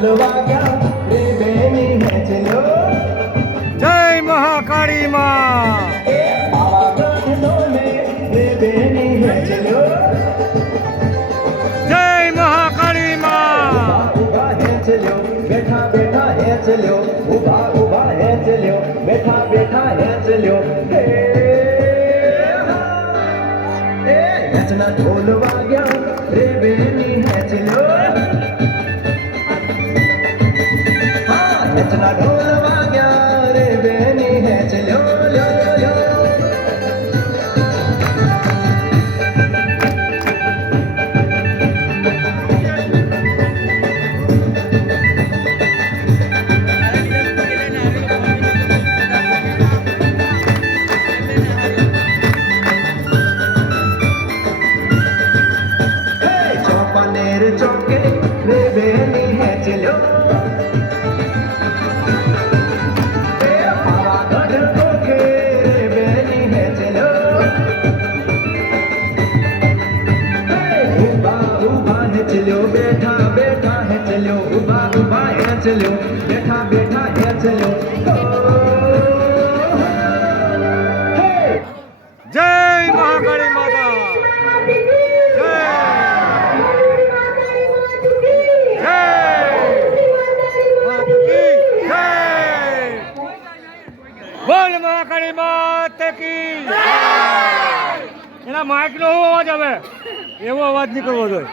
ઢોલ વાગ્યા રે બેની હેચલો જય મહાકાળી માં એ પાવાગઢ ડોલે રે બેની હેચલો જય મહાકાળી માં ઉભા હેચલ્યો બેઠા બેઠા હેચલ્યો ઉભા ઉભા હેચલ્યો બેઠા બેઠા હેચલ્યો હે એ હેચના ઢોલ વાગ્યા રે બેની હેચલ્યો હા હેચના ઢોલ વાગ્યા રે બેની હેચલ્યો લ્યો લ્યો ચોપાનેર ચોકે રે બેની હેચલ્યો એ પાવાગઢ ચોકે રે બેની હેચલ્યો ઉભા ઉભા હેચલ્યો બેઠા બેઠા હેચલ્યો ઉભા ઉભા હેચલ્યો બેઠા બેઠા હેચલ્યો જય મહાકાળી માતા જય બોલ મહાકાળી માતા કી એના માઇક નો અવાજ આવે એવો અવાજ નીકળવો જોઈએ.